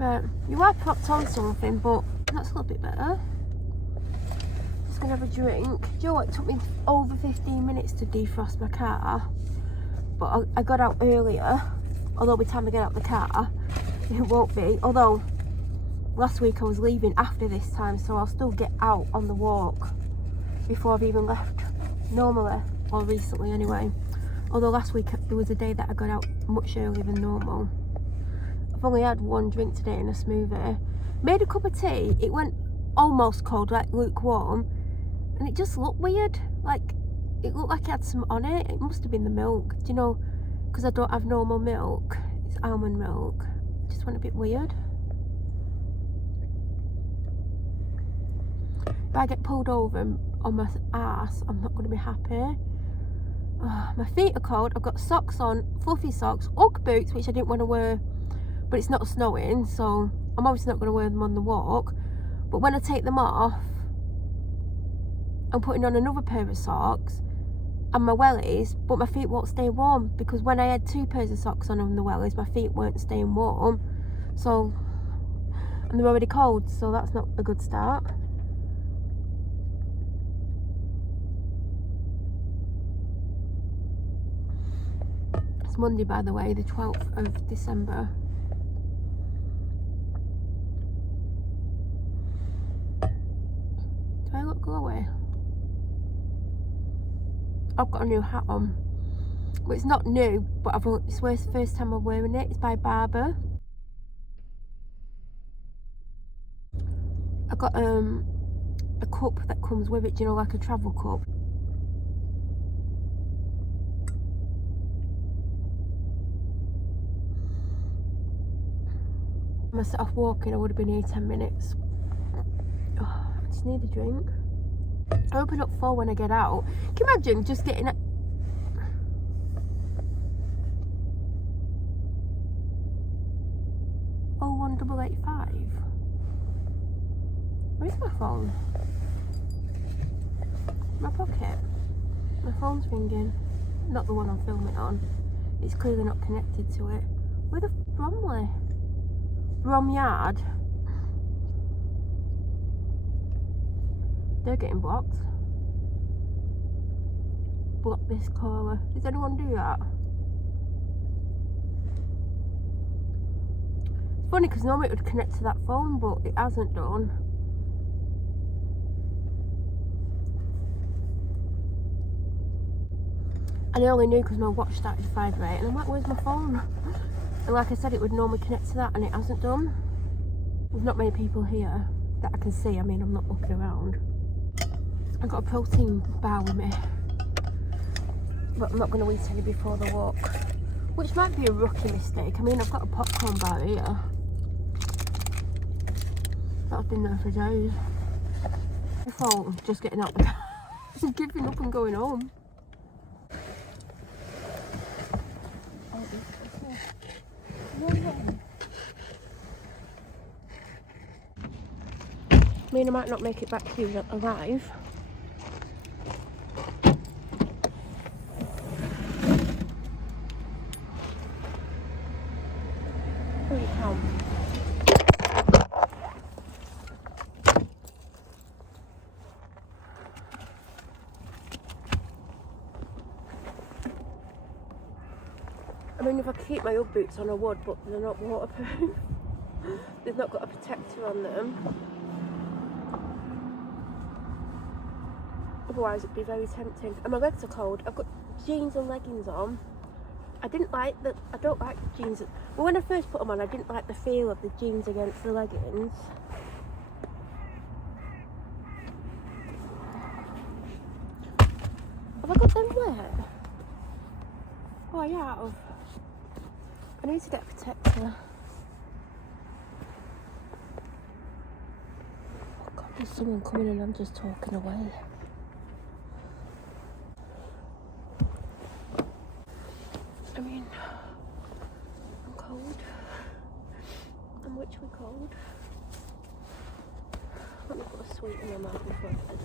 Right, you are propped on something, but that's a little bit better. Just gonna have a drink. Do you know what? It took me over 15 minutes to defrost my car, but I got out earlier. Although by the time I get out the car, it won't be. Although last week I was leaving after this time, so I'll still get out on the walk before I've even left. Normally, or recently anyway. Although last week there was a day that I got out much earlier than normal. I've only had one drink today and a smoothie. Made a cup of tea. It went almost cold, like lukewarm, and it just looked weird. Like it looked like it had some on it. It must have been the milk. Do you know? Because I don't have normal milk. It's almond milk. It just went a bit weird. If I get pulled over on my ass, I'm not going to be happy. Oh, my feet are cold. I've got socks on, fluffy socks, Ugg boots, which I didn't want to wear, but it's not snowing, so I'm obviously not going to wear them on the walk. But when I take them off, I'm putting on another pair of socks and my wellies, but my feet won't stay warm, because when I had 2 pairs of socks on the wellies, my feet weren't staying warm. So, and they're already cold, so that's not a good start. It's Monday, by the way, the 12th of December. Do I look glowy? I've got a new hat on. Well, it's not new, but it's the first time I'm wearing it. It's by Barber. I got a cup that comes with it, you know, like a travel cup. If I set off walking, I would have been here 10 minutes. Oh, I just need a drink. I open up full when I get out. Can you imagine just getting a... Oh, 1885. Where's my phone? My pocket. My phone's ringing. Not the one I'm filming on. It's clearly not connected to it. Where the Bromley? Bromyard. They're getting blocked. Block this caller. Does anyone do that? It's funny because normally it would connect to that phone, but it hasn't done. And I only knew because my watch started to vibrate, and I'm like, where's my phone? And like I said, it would normally connect to that, and it hasn't done. There's not many people here that I can see. I mean, I'm not looking around. I've got a protein bar with me, but I'm not going to eat any before the walk, which might be a rookie mistake. I mean, I've got a popcorn bar here that's been there for days. My phone just getting out the car. Just giving up and going home. I mean, I might not make it back here alive. Oh, you can. I mean, if I keep my Ugg boots on, I would, but they're not waterproof. They've not got a protector on them. Otherwise it'd be very tempting. And my legs are cold. I've got jeans and leggings on. I don't like the jeans. Well, when I first put them on, I didn't like the feel of the jeans against the leggings. Have I got them wet? Oh, I have. I need to get a protector. Oh God, there's someone coming and I'm just talking away. I mean, I'm cold. I'm literally cold. Let me put a sweet in my mouth before I bed.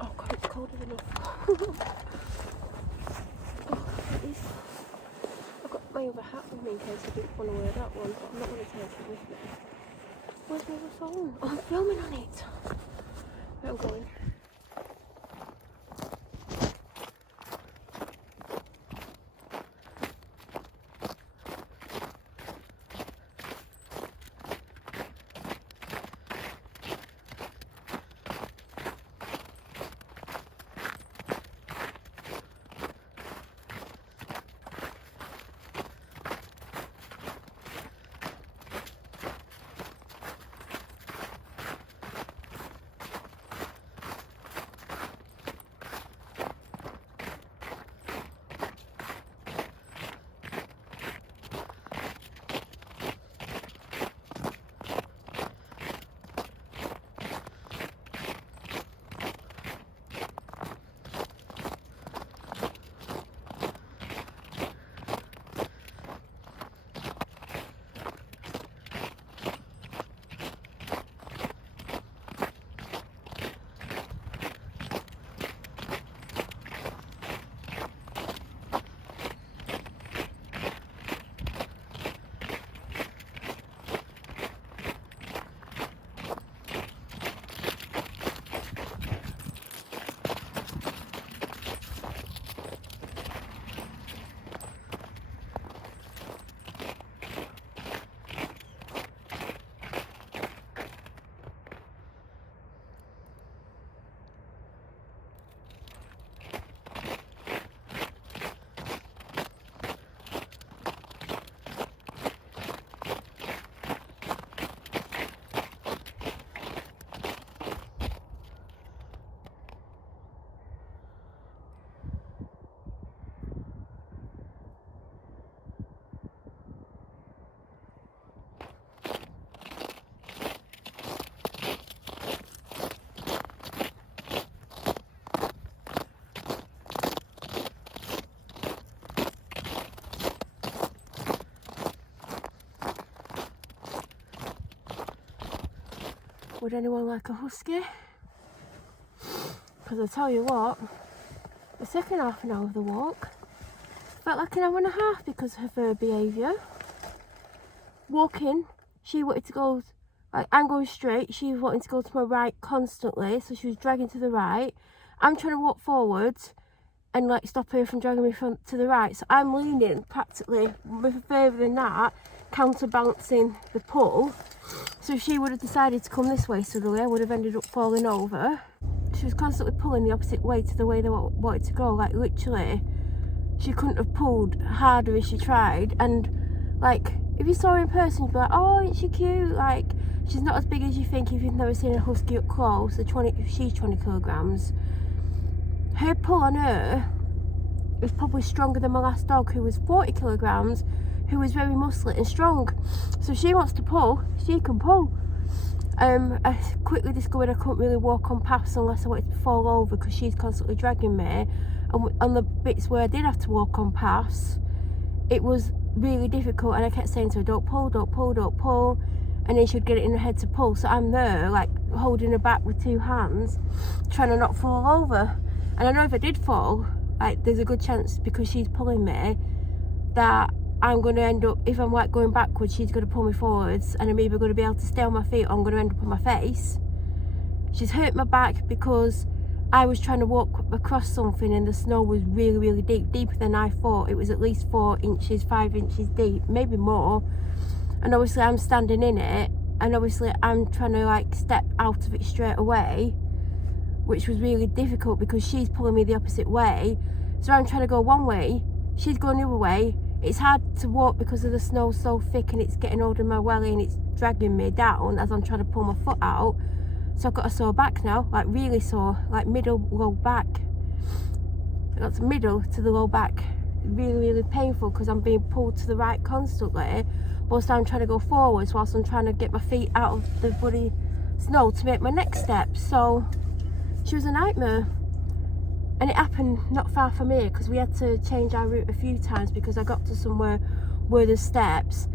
Oh God, it's cold enough. Oh, it is. I've got my my other hat with me in case I didn't want to wear that one, but I'm not going to take it with me. Where's my other phone? Oh, I'm filming on it. Where I'm going. Would anyone like a husky? Because I tell you what, the second half an hour of the walk felt like an hour and a half because of her behaviour. Walking, she wanted to go, like I'm going straight, she was wanting to go to my right constantly, so she was dragging to the right. I'm trying to walk forwards and like stop her from dragging me to the right, so I'm leaning practically further than that, counterbalancing the pull. So if she would have decided to come this way suddenly, I would have ended up falling over. She was constantly pulling the opposite way to the way they wanted to go, like literally she couldn't have pulled harder if she tried. And like if you saw her in person, you'd be like, oh, isn't she cute? Like she's not as big as you think if you've never seen a husky up close. She's 20 kilograms. Her pull on her was probably stronger than my last dog, who was 40 kilograms, who was very muscly and strong. So if she wants to pull, she can pull. I quickly discovered I couldn't really walk on paths unless I wanted to fall over because she's constantly dragging me. And on the bits where I did have to walk on paths, it was really difficult, and I kept saying to her, don't pull, don't pull, don't pull. And then she'd get it in her head to pull. So I'm there, like holding her back with two hands, trying to not fall over. And I know if I did fall, like there's a good chance because she's pulling me that I'm going to end up, if I'm like going backwards, she's going to pull me forwards and I'm either going to be able to stay on my feet or I'm going to end up on my face. She's hurt my back because I was trying to walk across something and the snow was really, really deep, deeper than I thought. It was at least 4 inches, 5 inches deep, maybe more. And obviously I'm standing in it, and obviously I'm trying to like step out of it straight away, which was really difficult because she's pulling me the opposite way. So I'm trying to go one way, she's going the other way. It's hard to walk because of the snow so thick and it's getting over my welly and it's dragging me down as I'm trying to pull my foot out. So I've got a sore back now, like really sore, like middle, low back. That's middle to the low back. Really, really painful because I'm being pulled to the right constantly. Whilst I'm trying to go forwards, whilst I'm trying to get my feet out of the bloody snow to make my next step. So she was a nightmare. And it happened not far from here because we had to change our route a few times because I got to somewhere where there's steps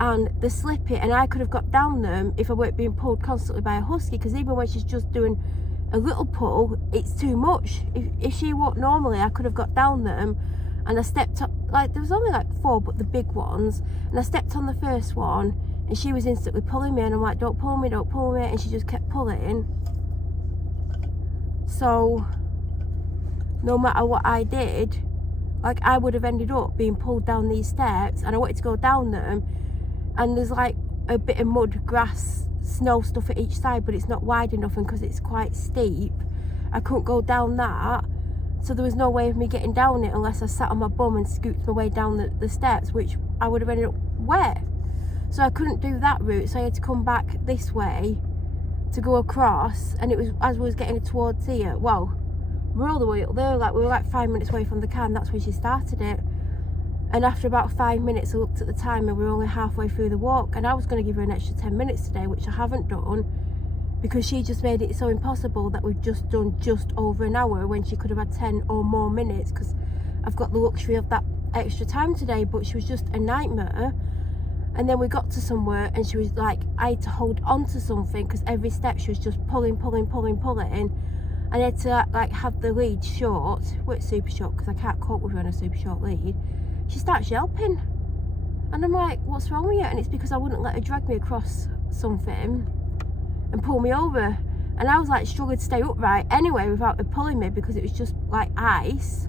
and they're slippy, and I could have got down them if I weren't being pulled constantly by a husky, because even when she's just doing a little pull, it's too much. If she walked normally, I could have got down them and I stepped up, like there was only like 4, but the big ones, and I stepped on the first one and she was instantly pulling me, and I'm like, don't pull me, and she just kept pulling. So no matter what I did, like I would have ended up being pulled down these steps, and I wanted to go down them, and there's like a bit of mud, grass, snow stuff at each side, but it's not wide enough, and because it's quite steep I couldn't go down that. So there was no way of me getting down it unless I sat on my bum and scooped my way down the steps, which I would have ended up wet. So I couldn't do that route, so I had to come back this way to go across. And it was as we was getting towards here, well, we're all the way up there, like we were like 5 minutes away from the car, and that's where she started it. And after about 5 minutes I looked at the time and we were only halfway through the walk, and I was going to give her an extra 10 minutes today, which I haven't done, because she just made it so impossible that we've just done just over an hour when she could have had 10 or more minutes, because I've got the luxury of that extra time today. But she was just a nightmare. And then we got to somewhere and she was like, I had to hold on to something because every step she was just pulling, and I had to like have the lead short, well, it's super short because I can't cope with her on a super short lead. She starts yelping and I'm like, what's wrong with you? And it's because I wouldn't let her drag me across something and pull me over, and I was like struggling to stay upright anyway without her pulling me because it was just like ice.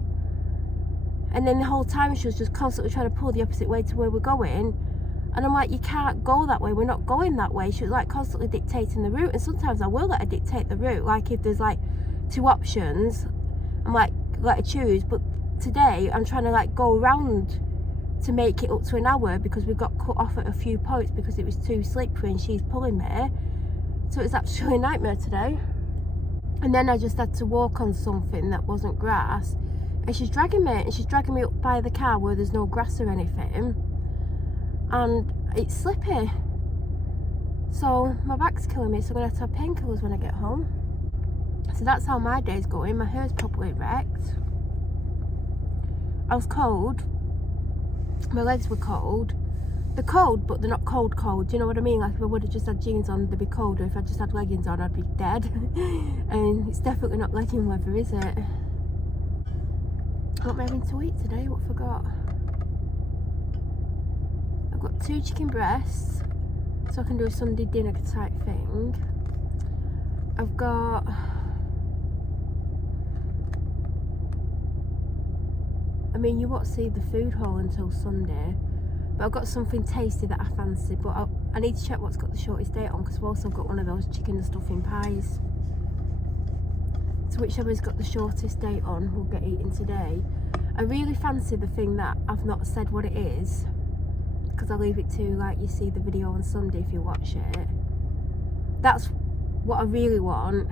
And then the whole time she was just constantly trying to pull the opposite way to where we're going, and I'm like, you can't go that way, we're not going that way. She was like constantly dictating the route, and sometimes I will let her dictate the route, like if there's like 2 options I'm like, let her choose. But today I'm trying to like go around to make it up to an hour because we got cut off at a few points because it was too slippery and she's pulling me. So it's actually a nightmare today. And then I just had to walk on something that wasn't grass, and she's dragging me up by the car where there's no grass or anything, and it's slippy. So my back's killing me, so I'm gonna have to have painkillers when I get home. So that's how my day's going. My hair's probably wrecked. I was cold, my legs were cold. They're cold, but they're not cold, do you know what I mean? Like if I would have just had jeans on, they'd be colder. If I just had leggings on, I'd be dead. And it's definitely not legging weather, is it? What am I having to eat today? What I forgot? I've got 2 chicken breasts, so I can do a Sunday dinner type thing. I've got I mean, you won't see the food haul until Sunday, but I've got something tasty that I fancy, but I need to check what's got the shortest date on, because I've also got one of those chicken and stuffing pies. So whichever's got the shortest date on will get eaten today. I really fancy the thing that I've not said what it is, because I'll leave it to like you see the video on Sunday if you watch it. That's what I really want.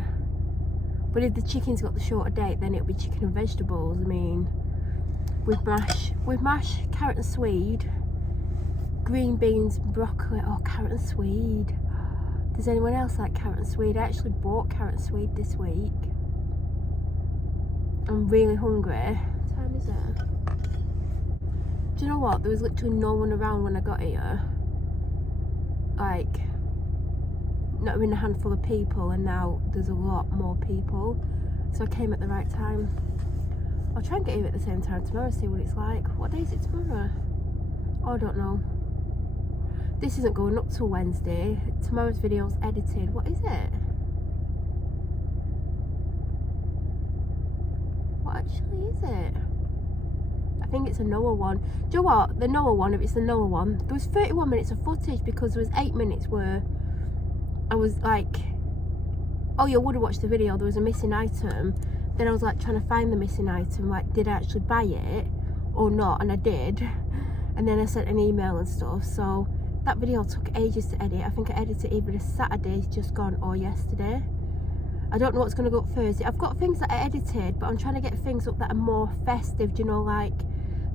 But if the chicken's got the shorter date, then it'll be chicken and vegetables. I mean, with mash, carrot and swede, green beans, broccoli. Oh, carrot and swede. Does anyone else like carrot and swede? I actually bought carrot and swede this week. I'm really hungry. What time is it? Do you know what? There was literally no one around when I got here. Like, not even a handful of people, and now there's a lot more people. So I came at the right time. I'll try and get here at the same time tomorrow, see what it's like. What day is it tomorrow? Oh, I don't know. This isn't going up till Wednesday. Tomorrow's video's edited. What is it? What actually is it? I think it's a Noah one. Do you know what? The Noah one, if it's the Noah one, there was 31 minutes of footage because there was 8 minutes where I was like, oh, you would have watched the video, there was a missing item. Then I was like trying to find the missing item, like did I actually buy it or not? And I did. And then I sent an email and stuff. So that video took ages to edit. I think I edited either this Saturday just gone or yesterday. I don't know what's going to go up Thursday. I've got things that I edited, but I'm trying to get things up that are more festive. Do you know, like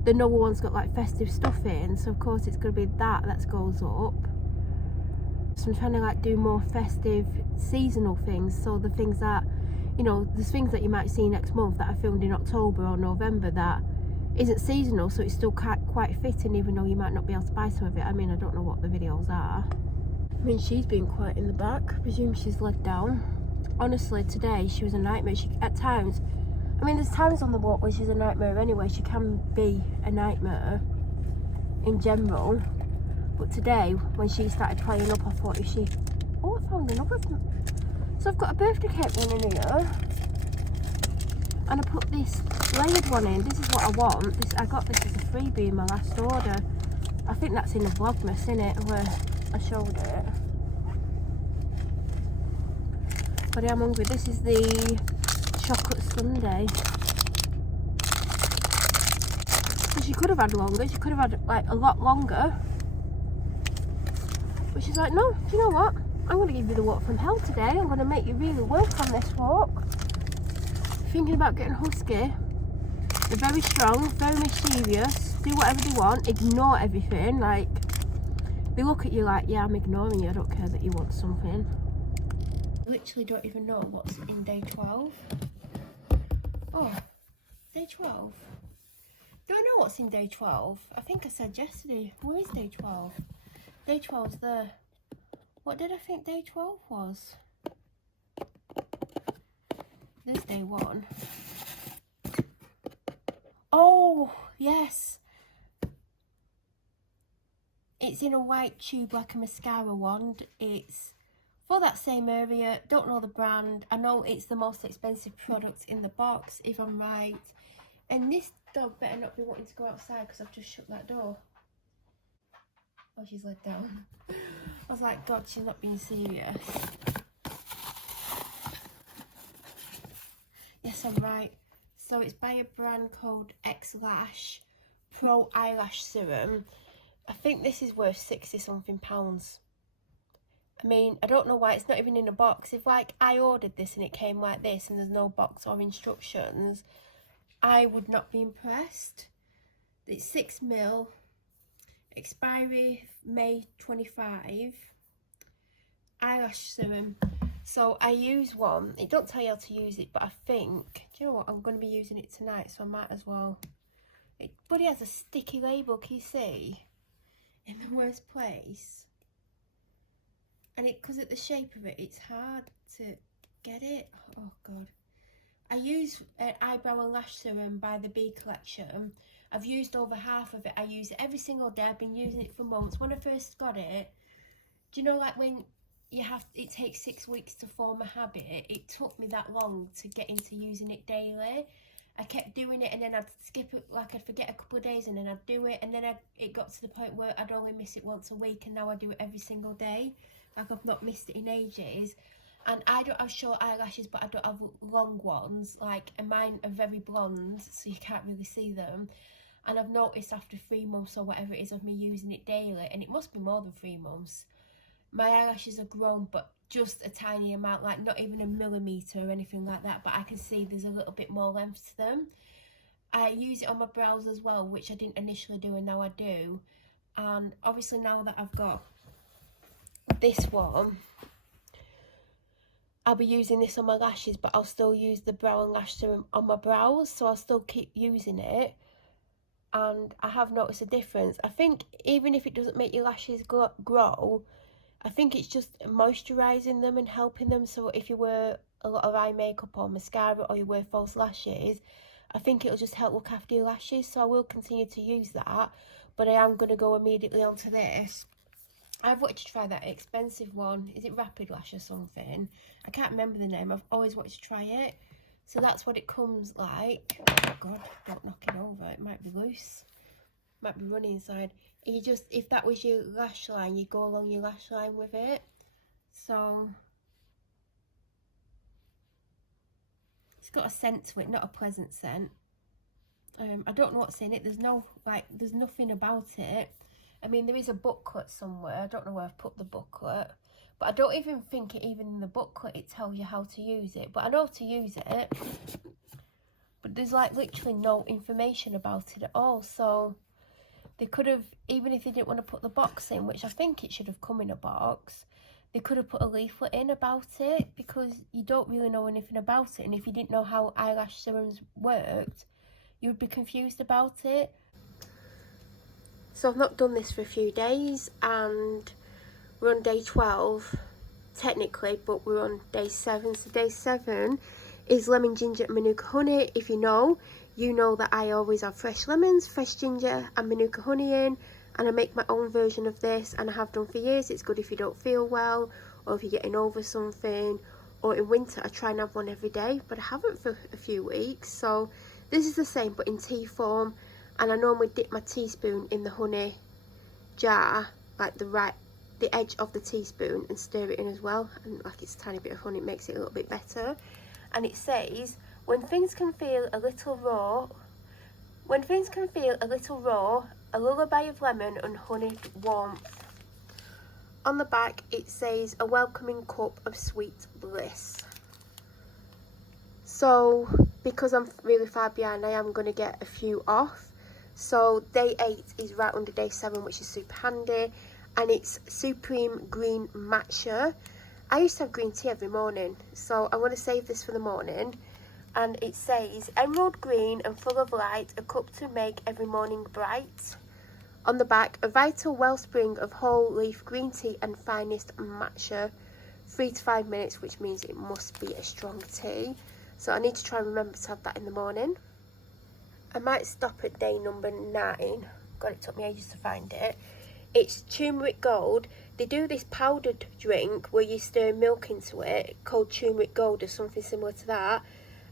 the Noah one's got like festive stuff in, so of course it's going to be that goes up. So I'm trying to like do more festive seasonal things, so the things that, you know, there's things that you might see next month that I filmed in October or November that isn't seasonal, so it's still quite fitting even though you might not be able to buy some of it. I mean, I don't know what the videos are. I mean, she's been quiet in the back. I presume she's let down. Honestly, today she was a nightmare. At times I mean, there's times on the walk where she's a nightmare anyway. She can be a nightmare in general. But today, when she started playing up, I thought, if she... Oh, I found another... So I've got a birthday cake one in here. And I put this layered one in. This is what I want. I got this as a freebie in my last order. I think that's in the Vlogmas, isn't it? Where I showed it. But I am hungry. This is the chocolate sundae. So she could have had longer. She could have had like a lot longer. But she's like, no, do you know what? I'm going to give you the walk from hell today. I'm going to make you really work on this walk. Thinking about getting husky. They're very strong, very mischievous. Do whatever they want. Ignore everything. Like, they look at you like, yeah, I'm ignoring you. I don't care that you want something. I literally don't even know what's in day 12. Oh, day 12. Don't know what's in day 12. I think I said yesterday. Where is day 12? Day 12's there. What did I think day 12 was? This day 1. Oh, yes. It's in a white tube like a mascara wand. It's for that same area. Don't know the brand. I know it's the most expensive product in the box, if I'm right. And this dog better not be wanting to go outside because I've just shut that door. Oh, she's let down. I was like, God, she's not being serious. Yes, I'm right. So it's by a brand called X Lash Pro Eyelash Serum. I think this is worth 60 something pounds. I mean, I don't know why it's not even in a box. If like I ordered this and it came like this and there's no box or instructions, I would not be impressed. It's 6ml. Expiry May 25. Eyelash serum. So I use one. It don't tell you how to use it, but I think, do you know what, I'm going to be using it tonight, so I might as well. But it has a sticky label, can you see? In the worst place. And it, because of the shape of it, it's hard to get it. Oh God. I use an eyebrow and lash serum by the B Collection. I've used over half of it. I use it every single day. I've been using it for months. When I first got it, do you know, like when you have, it takes 6 weeks to form a habit. It took me that long to get into using it daily. I kept doing it and then I'd skip it, like I'd forget a couple of days and then I'd do it, and then it got to the point where I'd only miss it once a week, and now I do it every single day. Like I've not missed it in ages. And I don't have short eyelashes, but I don't have long ones. Like, and mine are very blonde, so you can't really see them. And I've noticed after 3 months or whatever it is of me using it daily, and it must be more than 3 months, my eyelashes are grown, but just a tiny amount, like not even a millimetre or anything like that, but I can see there's a little bit more length to them. I use it on my brows as well, which I didn't initially do, and now I do. And obviously now that I've got this one, I'll be using this on my lashes, but I'll still use the brow and lash serum on my brows, so I'll still keep using it. And I have noticed a difference. I think even if it doesn't make your lashes grow, I think it's just moisturising them and helping them. So if you wear a lot of eye makeup or mascara, or you wear false lashes, I think it'll just help look after your lashes. So I will continue to use that, but I am going to go immediately onto this. I've wanted to try that expensive one. Is it Rapid Lash or something? I can't remember the name. I've always wanted to try it. So that's what it comes like. Oh God, don't knock it over. It might be loose. Might be running inside. And you just, if that was your lash line, you go along your lash line with it. So it's got a scent to it, not a pleasant scent. I don't know what's in it. There's no, like, there's nothing about it. I mean, there is a booklet somewhere. I don't know where I've put the booklet. But I don't even think even in the booklet it tells you how to use it. But I know to use it. But there's like literally no information about it at all. So they could have, even if they didn't want to put the box in, which I think it should have come in a box, they could have put a leaflet in about it, because you don't really know anything about it. And if you didn't know how eyelash serums worked, you would be confused about it. So I've not done this for a few days, and we're on day 12 technically, but we're on day 7. So day 7 is lemon ginger and manuka honey. If you know that I always have fresh lemons, fresh ginger and manuka honey in, and I make my own version of this, and I have done for years. It's good if you don't feel well, or if you're getting over something, or in winter I try and have one every day, but I haven't for a few weeks. So this is the same but in tea form, and I normally dip my teaspoon in the honey jar, like the edge of the teaspoon, and stir it in as well, and like it's a tiny bit of honey, it makes it a little bit better. And it says, when things can feel a little raw, a lullaby of lemon and honeyed warmth. On the back it says, a welcoming cup of sweet bliss. So because I'm really far behind, I am going to get a few off. So day 8 is right under day 7, which is super handy, and it's Supreme Green Matcha. I used to have green tea every morning, so I want to save this for the morning. And it says, emerald green and full of light, a cup to make every morning bright. On the back, a vital wellspring of whole leaf green tea and finest matcha, 3 to 5 minutes, which means it must be a strong tea. So I need to try and remember to have that in the morning. I might stop at day number 9. God, it took me ages to find it. It's turmeric gold. They do this powdered drink where you stir milk into it, called turmeric gold or something similar to that.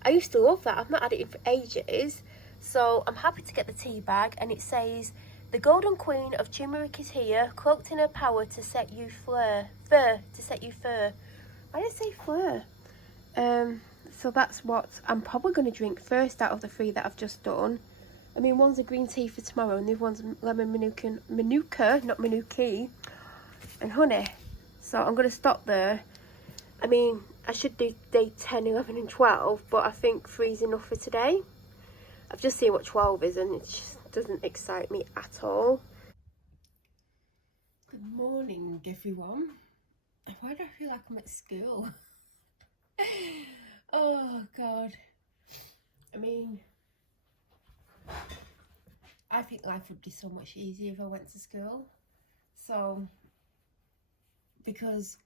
I used to love that. I've not had it for ages. So I'm happy to get the tea bag, and it says, the golden queen of turmeric is here, cloaked in her power to set you fur. Why did I say fleur? So that's what I'm probably going to drink first out of the 3 that I've just done. I mean, one's a green tea for tomorrow, and the other one's lemon manuka, not manuki, and honey. So I'm going to stop there. I mean, I should do day 10, 11 and 12, but I think 3 is enough for today. I've just seen what 12 is, and it just doesn't excite me at all. Good morning, everyone. Why do I feel like I'm at school? Oh God. I mean, I think life would be so much easier if I went to school. So, because,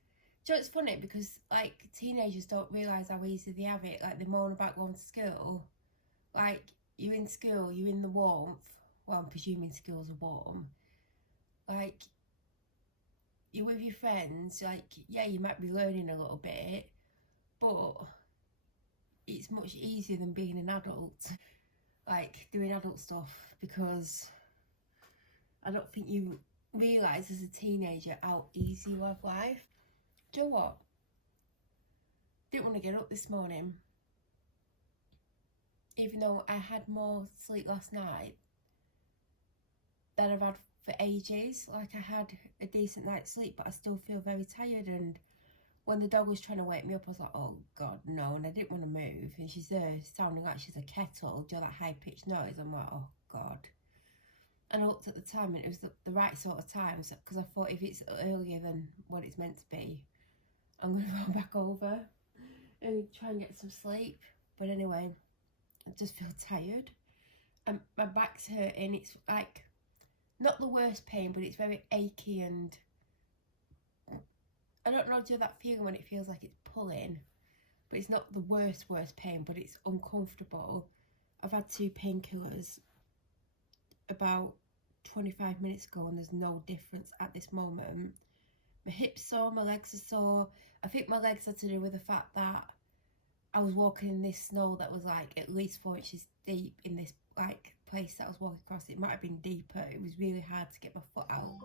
you know, it's funny because like teenagers don't realise how easy they have it. Like they moan about going to school. Like you're in school, you're in the warmth. Well, I'm presuming schools are warm. Like you're with your friends. Like, yeah, you might be learning a little bit, but it's much easier than being an adult, like doing adult stuff, because I don't think you realise as a teenager how easy you have life. Do you know what? Didn't want to get up this morning, even though I had more sleep last night than I've had for ages. Like I had a decent night's sleep, but I still feel very tired. And when the dog was trying to wake me up, I was like, oh God, no. And I didn't want to move. And she's there sounding like she's a kettle, do that high pitched noise. I'm like, oh God. And I looked at the time, and it was the right sort of time, because I thought if it's earlier than what it's meant to be, I'm going to run back over and try and get some sleep. But anyway, I just feel tired. And my back's hurting. It's like, not the worst pain, but it's very achy, and I don't know, do that feeling when it feels like it's pulling, but it's not the worst pain, but it's uncomfortable. I've had 2 painkillers about 25 minutes ago, and there's no difference at this moment. My hips sore, my legs are sore. I think my legs had to do with the fact that I was walking in this snow that was like at least 4 inches deep in this like place that I was walking across. It might have been deeper. It was really hard to get my foot out.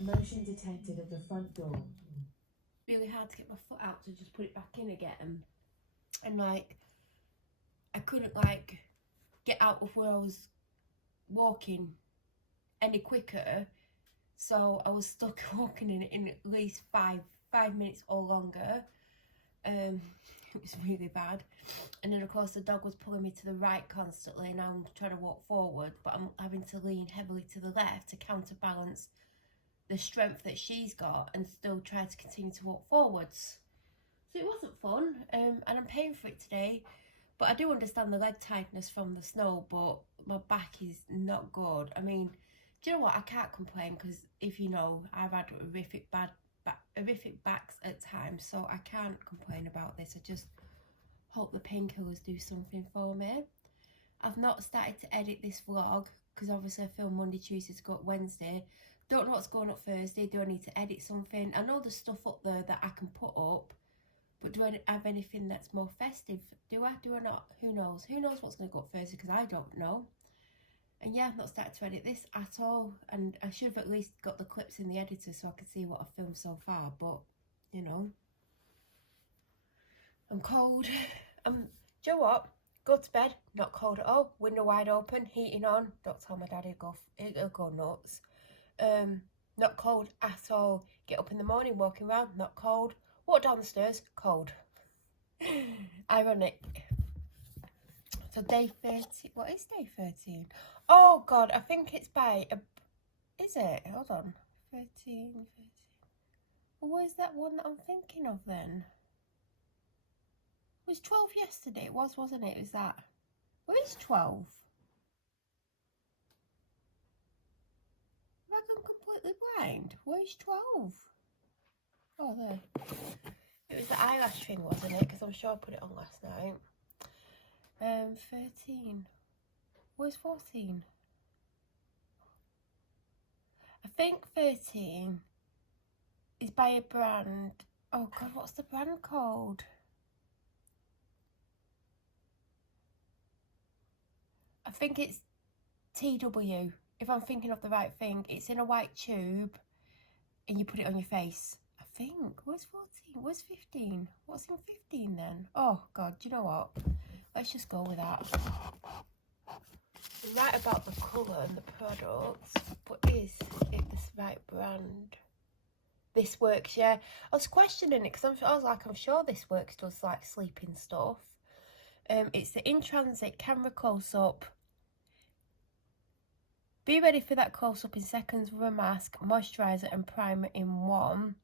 Motion detected at the front door. Really hard to get my foot out to just put it back in again. And like, I couldn't like get out of where I was walking any quicker. So I was stuck walking in at least five minutes or longer. It was really bad. And then of course the dog was pulling me to the right constantly, and I'm trying to walk forward, but I'm having to lean heavily to the left to counterbalance the strength that she's got and still try to continue to walk forwards. So it wasn't fun, and I'm paying for it today. But I do understand the leg tightness from the snow, but my back is not good. I mean, do you know what? I can't complain, because if you know, I've had horrific backs at times, so I can't complain about this. I just hope the painkillers do something for me. I've not started to edit this vlog because obviously I film Monday, Tuesday to go up Wednesday. Don't know what's going up Thursday. Do I need to edit something? I know there's stuff up there that I can put up, but do I have anything that's more festive? Do I? Do I not? Who knows? Who knows what's going to go up Thursday, because I don't know. And yeah, I've not started to edit this at all. And I should have at least got the clips in the editor so I could see what I've filmed so far. But, you know, I'm cold. Do you know what? Go to bed, not cold at all. Window wide open, heating on. Don't tell my dad, he'll go nuts. Not cold at all. Get up in the morning, walking around, not cold. Walk down the stairs, cold. Ironic. So day 30, what is day 13? Oh God, I think it's by, is it? Hold on. 13. Well, where's that one that I'm thinking of then? It was 12 yesterday, it was, wasn't it? It was that. Where is 12? Have I gone completely blind? Where's 12? Oh, there. It was the eyelash thing, wasn't it? Because I'm sure I put it on last night. 13. Where's 14? I think 13 is by a brand. Oh God, what's the brand called? I think it's TW. If I'm thinking of the right thing, it's in a white tube and you put it on your face. I think. Where's 14? Where's 15? What's in 15 then? Oh God, do you know what? Let's just go with that. I'm right about the colour and the products, but is it this right brand? This Works, yeah. I was questioning it because I was like, I'm sure This Works does like sleeping stuff. It's the In Transit Camera Close-Up. Be ready for that close-up in seconds with a mask, moisturiser and primer in one.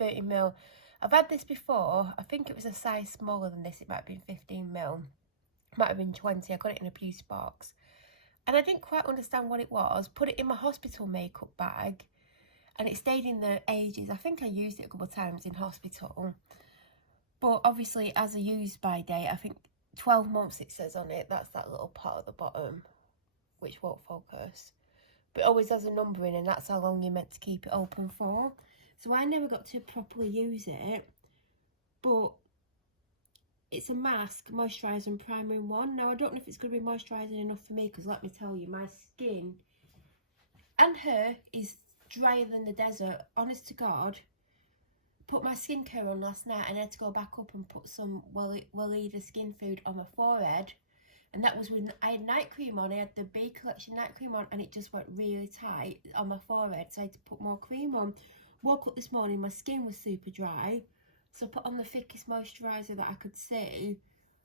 30ml. I've had this before. I think it was a size smaller than this. It might have been 15ml. Might have been 20. I got it in a beauty box. And I didn't quite understand what it was. Put it in my hospital makeup bag. And it stayed in there ages. I think I used it a couple of times in hospital. But obviously, as a use by date, I think 12 months it says on it. That's that little part at the bottom, which won't focus. But it always has a number in, and that's how long you're meant to keep it open for. So I never got to properly use it. But it's a mask, moisturiser and primer in one. Now, I don't know if it's going to be moisturising enough for me, because let me tell you, my skin and hair is drier than the desert. Honest to God. Put my skincare on last night and I had to go back up and put some Weleda skin food on my forehead. And that was when I had night cream on. I had the B Collection night cream on and it just went really tight on my forehead. So I had to put more cream on. Woke up this morning, my skin was super dry. So I put on the thickest moisturiser that I could see.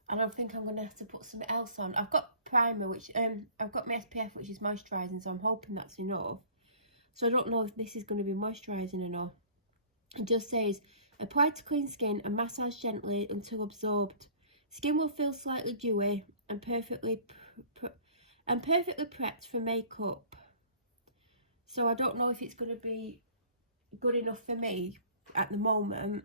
And I think I'm going to have to put something else on. I've got primer, which I've got my SPF, which is moisturising. So I'm hoping that's enough. So I don't know if this is going to be moisturising enough. It just says, apply to clean skin and massage gently until absorbed. Skin will feel slightly dewy and perfectly prepped for makeup. So I don't know if it's going to be good enough for me at the moment.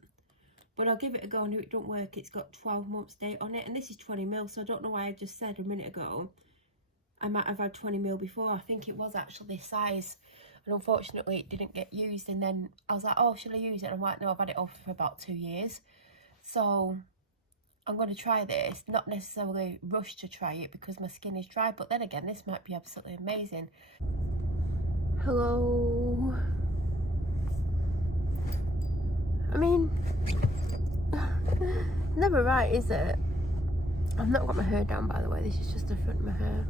But I'll give it a go, and if it don't work, it's got 12 months date on it. And this is 20ml, so I don't know why I just said a minute ago I might have had 20ml before. I think it was actually this size. And unfortunately, it didn't get used. And then I was like, oh, should I use it? And I'm like, no, I've had it off for about 2 years. So I'm going to try this. Not necessarily rush to try it because my skin is dry. But then again, this might be absolutely amazing. Hello. I mean, never right, is it? I've not got my hair down, by the way. This is just the front of my hair.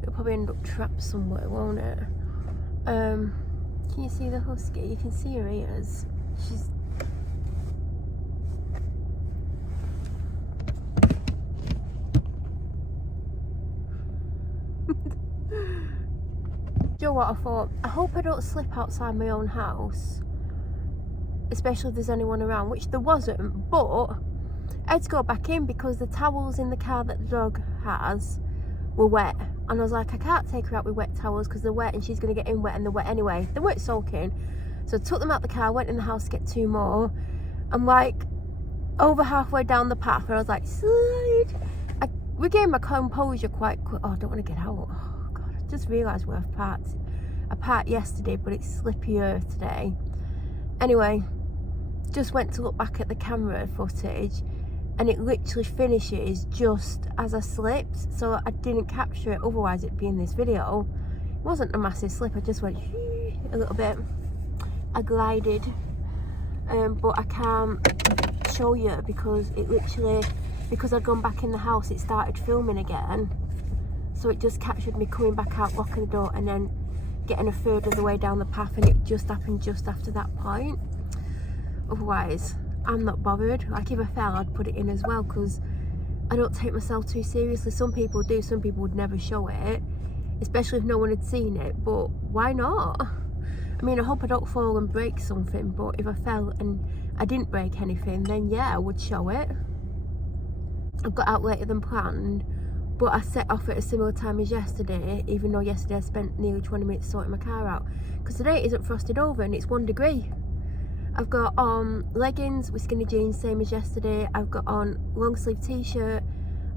It'll probably end up trapped somewhere, won't it? Can you see the husky? You can see her ears. She's... Do you know what I thought? I hope I don't slip outside my own house. Especially if there's anyone around, which there wasn't. But I had to go back in because the towels in the car that the dog has were wet. And I was like, I can't take her out with wet towels because they're wet and she's going to get in wet, and they're wet anyway. They weren't soaking. So I took them out the car, went in the house to get 2 more. I'm like, over halfway down the path, and I was like, slide. I regained my composure quite quick. Oh, I don't want to get out. Oh god, I just realised where I parked yesterday, but it's slippier today. Anyway, just went to look back at the camera footage, and it literally finishes just as I slipped, so I didn't capture it, otherwise it'd be in this video. It wasn't a massive slip, I just went a little bit. I glided, but I can't show you because it literally, because I'd gone back in the house, it started filming again, so it just captured me coming back out, locking the door, and then getting a third of the way down the path, and it just happened just after that point. Otherwise I'm not bothered. Like, if I fell, I'd put it in as well, because I don't take myself too seriously. Some people do, some people would never show it, especially if no one had seen it, but why not? I mean, I hope I don't fall and break something, but if I fell and I didn't break anything, then yeah, I would show it. I've got out later than planned, but I set off at a similar time as yesterday, even though yesterday I spent nearly 20 minutes sorting my car out, because today it isn't frosted over and it's 1 degree. I've got on leggings with skinny jeans, same as yesterday. I've got on long sleeve t-shirt,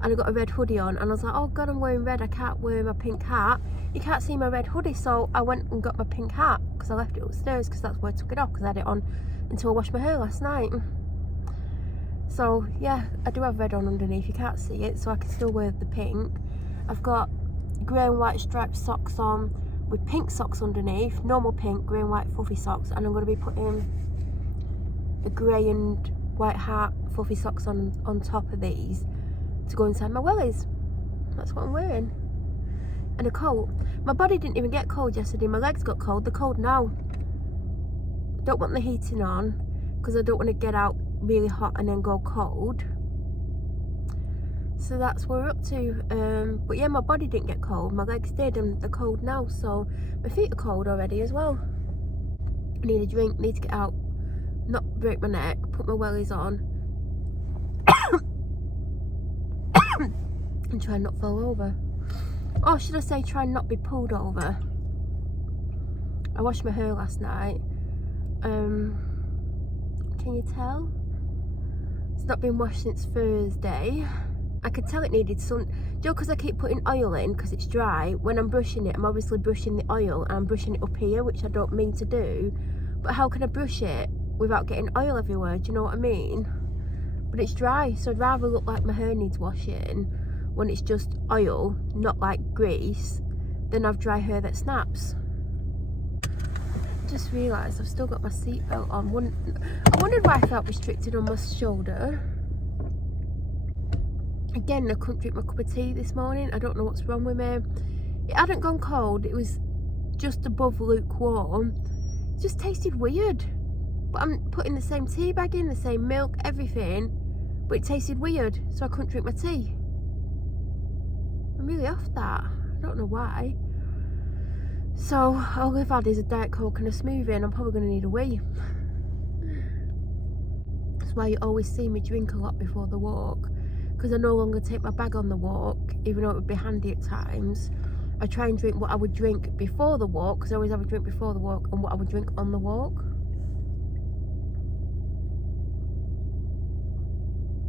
and I've got a red hoodie on, and I was like, oh god, I'm wearing red, I can't wear my pink hat. You can't see my red hoodie, so I went and got my pink hat, because I left it upstairs, because that's where I took it off, because I had it on until I washed my hair last night. So yeah, I do have red on underneath, you can't see it, so I can still wear the pink. I've got grey and white striped socks on with pink socks underneath, normal pink, grey and white fluffy socks, and I'm going to be putting a grey and white hat fluffy socks on top of these to go inside my wellies. That's what I'm wearing. And a coat. My body didn't even get cold yesterday, my legs got cold. They're cold now. Don't want the heating on because I don't want to get out really hot and then go cold. So that's what we're up to. But yeah, my body didn't get cold, my legs did, and they're cold now, so my feet are cold already as well. I need a drink, need to get out, not break my neck, put my wellies on and try and not fall over. Or should I say try and not be pulled over. I washed my hair last night. Can you tell? It's not been washed since Thursday. I could tell it needed sun. Just because I keep putting oil in because it's dry, when I'm brushing it, I'm obviously brushing the oil and I'm brushing it up here, which I don't mean to do. But how can I brush it without getting oil everywhere? Do you know what I mean? But it's dry, so I'd rather look like my hair needs washing when it's just oil, not like grease, than have dry hair that snaps. Just realised I've still got my seatbelt on. I wondered why I felt restricted on my shoulder. Again, I couldn't drink my cup of tea this morning. I don't know what's wrong with me. It hadn't gone cold, it was just above lukewarm. It just tasted weird. But I'm putting the same tea bag in, the same milk, everything, but it tasted weird, so I couldn't drink my tea. I'm really off that. I don't know why. So all I've had is a Diet Coke and a smoothie, and I'm probably going to need a wee. That's why you always see me drink a lot before the walk, because I no longer take my bag on the walk, even though it would be handy at times. I try and drink what I would drink before the walk, because I always have a drink before the walk, and what I would drink on the walk.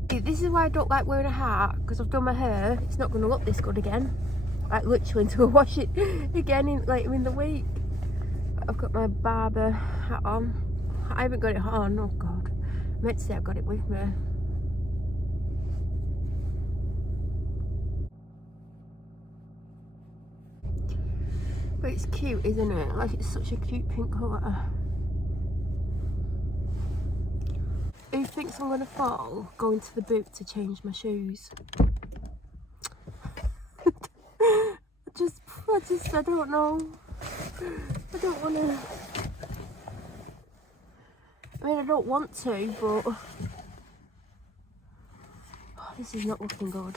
This is why I don't like wearing a hat, because I've done my hair. It's not going to look this good again, like literally until I wash it again later in the week. But I've got my barber hat on. I haven't got it on, oh god, I meant to say I've got it with me. But it's cute, isn't it? Like, it's such a cute pink colour. Who thinks I'm going to fall going to the boot to change my shoes? I don't know. I don't want to. I mean, I don't want to, but oh, this is not looking good.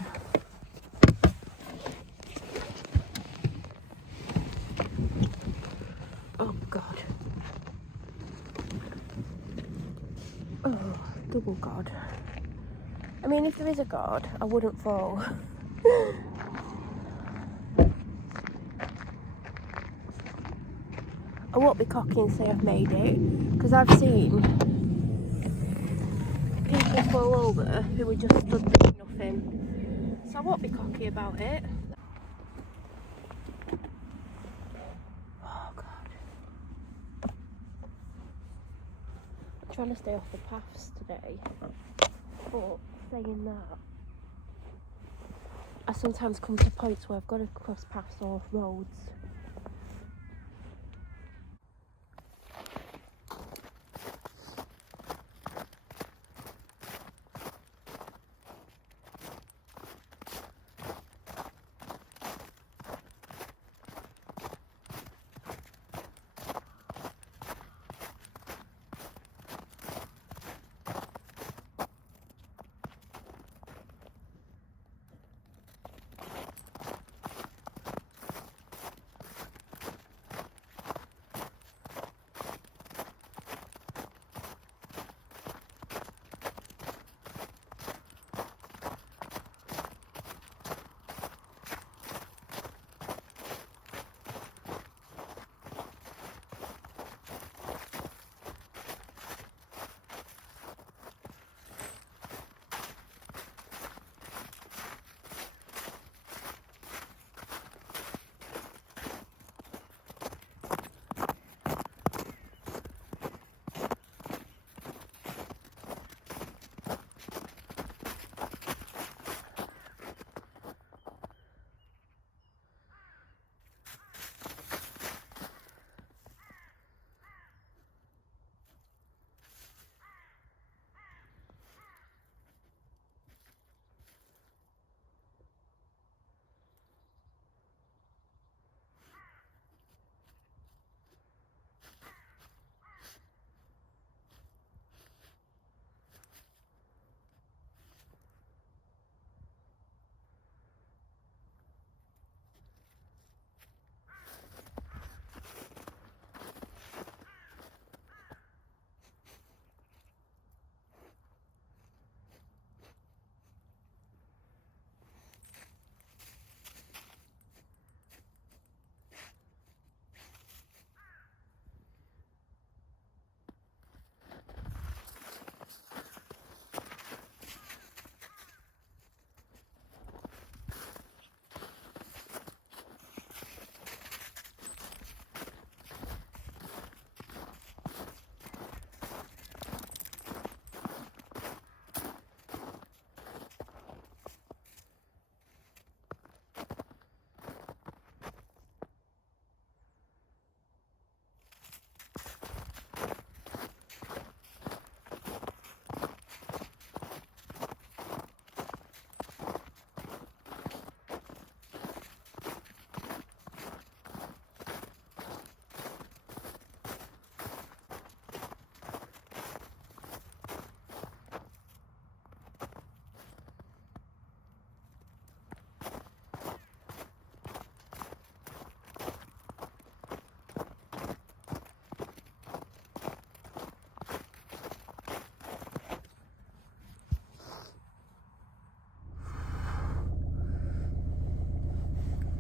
Oh god. Oh, double god. I mean, if there is a god, I wouldn't fall. I won't be cocky and say I've made it, because I've seen people people fall over who were just stood doing nothing. So I won't be cocky about it. Oh God. I'm trying to stay off the paths today. But saying that, I sometimes come to points where I've got to cross paths or roads.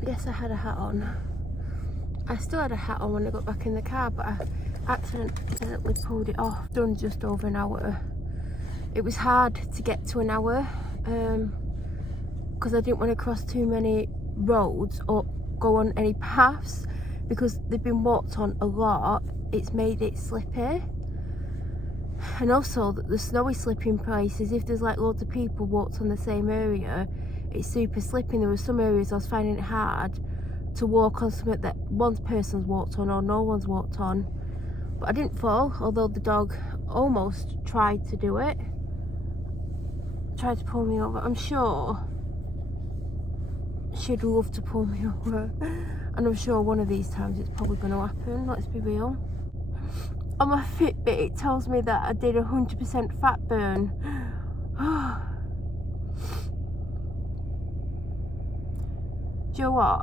Yes, I had a hat on. I still had a hat on when I got back in the car, but I accidentally pulled it off. Done just over an hour. It was hard to get to an hour because I didn't want to cross too many roads or go on any paths because they've been walked on a lot. It's made it slippy. And also the snowy slipping places, if there's like loads of people walked on the same area, it's super slipping. There were some areas I was finding it hard to walk on something that one person's walked on or no one's walked on. But I didn't fall, although the dog almost tried to do it. Tried to pull me over. I'm sure she'd love to pull me over. And I'm sure one of these times it's probably going to happen, let's be real. On my Fitbit it tells me that I did 100% fat burn. Do you know what?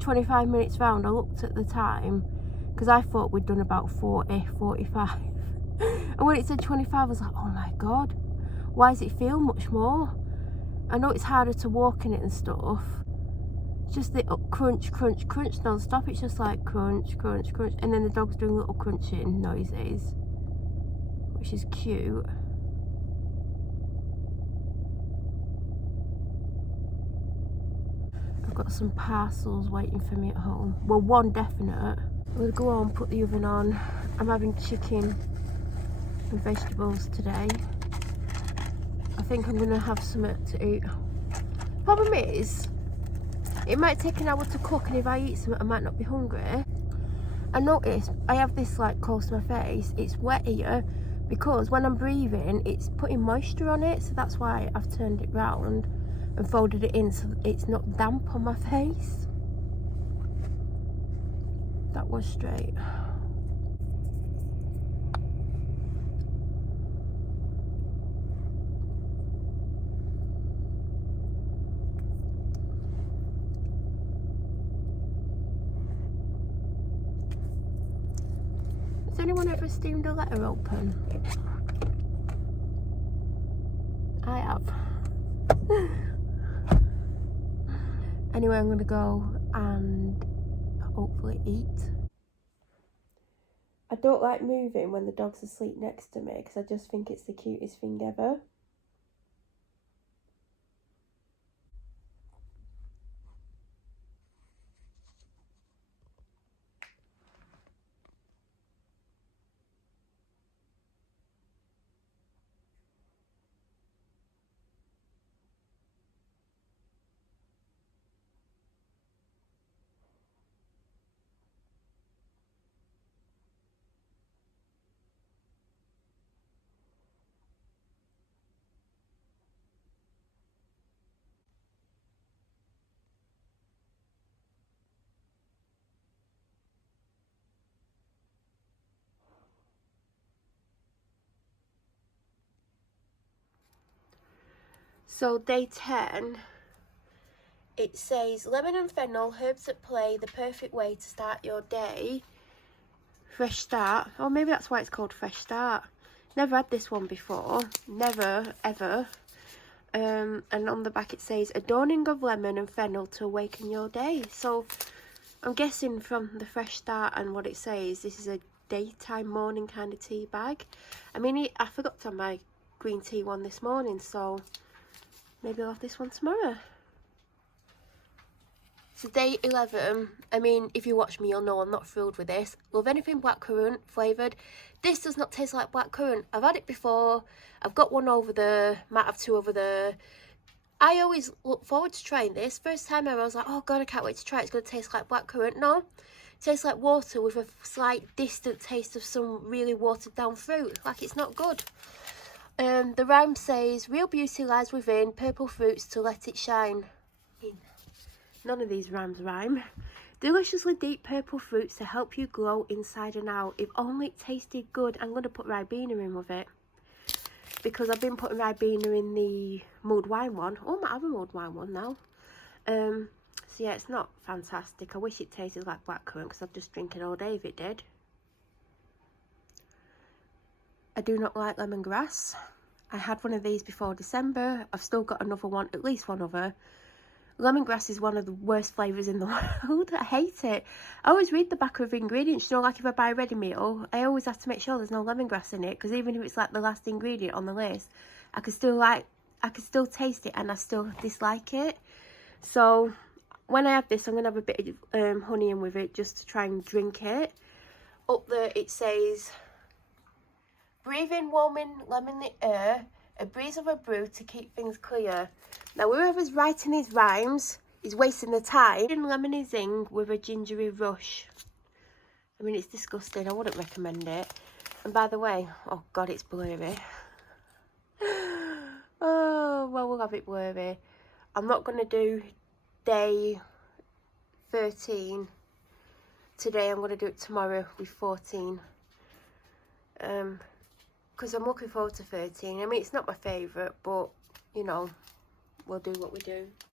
25 minutes round, I looked at the time because I thought we'd done about 40, 45. And when it said 25, I was like, oh my god, why does it feel much more? I know it's harder to walk in it and stuff. It's just the crunch, crunch, crunch non-stop. It's just like crunch, crunch, crunch. And then the dog's doing little crunching noises, which is cute. got some parcels waiting for me at home. Well, one definite. I'm gonna go home, put the oven on. I'm having chicken and vegetables today. I think I'm gonna have something to eat. Problem is, it might take an hour to cook, and if I eat something I might not be hungry. I noticed I have this like close to my face, it's wet here because when I'm breathing it's putting moisture on it, so that's why I've turned it round and folded it in so it's not damp on my face. That was straight. Has anyone ever steamed a letter open? I have. Anyway, I'm gonna go and hopefully eat. I don't like moving when the dog's asleep next to me because I just think it's the cutest thing ever. So day 10, it says lemon and fennel, herbs at play, the perfect way to start your day. Fresh start. Oh, maybe that's why it's called fresh start. Never had this one before. Never, ever. And on the back it says adorning of lemon and fennel to awaken your day. So I'm guessing from the fresh start and what it says, this is a daytime morning kind of tea bag. I mean, I forgot to have my green tea one this morning, so maybe I'll have this one tomorrow. So day 11, I mean, if you watch me, you'll know I'm not thrilled with this. Love anything blackcurrant flavoured. This does not taste like blackcurrant. I've had it before. I've got one over there, might have two over there. I always look forward to trying this. First time ever, I was like, oh God, I can't wait to try it. It's going to taste like blackcurrant. No, it tastes like water with a slight distant taste of some really watered down fruit. Like, it's not good. The rhyme says, real beauty lies within, purple fruits to let it shine. None of these rhymes rhyme. Deliciously deep purple fruits to help you glow inside and out. If only it tasted good. I'm going to put Ribena in with it, because I've been putting Ribena in the mulled wine one. Oh, I might have a mulled wine one now. So yeah, it's not fantastic. I wish it tasted like blackcurrant because I'd just drink it all day if it did. I do not like lemongrass. I had one of these before December. I've still got another one, at least one other. Lemongrass is one of the worst flavours in the world. I hate it. I always read the back of ingredients. You know, like if I buy a ready meal, I always have to make sure there's no lemongrass in it, because even if it's like the last ingredient on the list, I can still taste it and I still dislike it. So when I have this, I'm going to have a bit of honey in with it just to try and drink it. Up there it says, breathe in warming lemon the air, a breeze of a brew to keep things clear. Now, whoever's writing these rhymes is wasting the time. Lemony zing with a gingery rush. I mean, it's disgusting. I wouldn't recommend it. And by the way, oh God, it's blurry. Oh, well, we'll have it blurry. I'm not going to do day 13 today. I'm going to do it tomorrow with 14. Because I'm looking forward to 13. I mean, it's not my favourite, but, you know, we'll do what we do.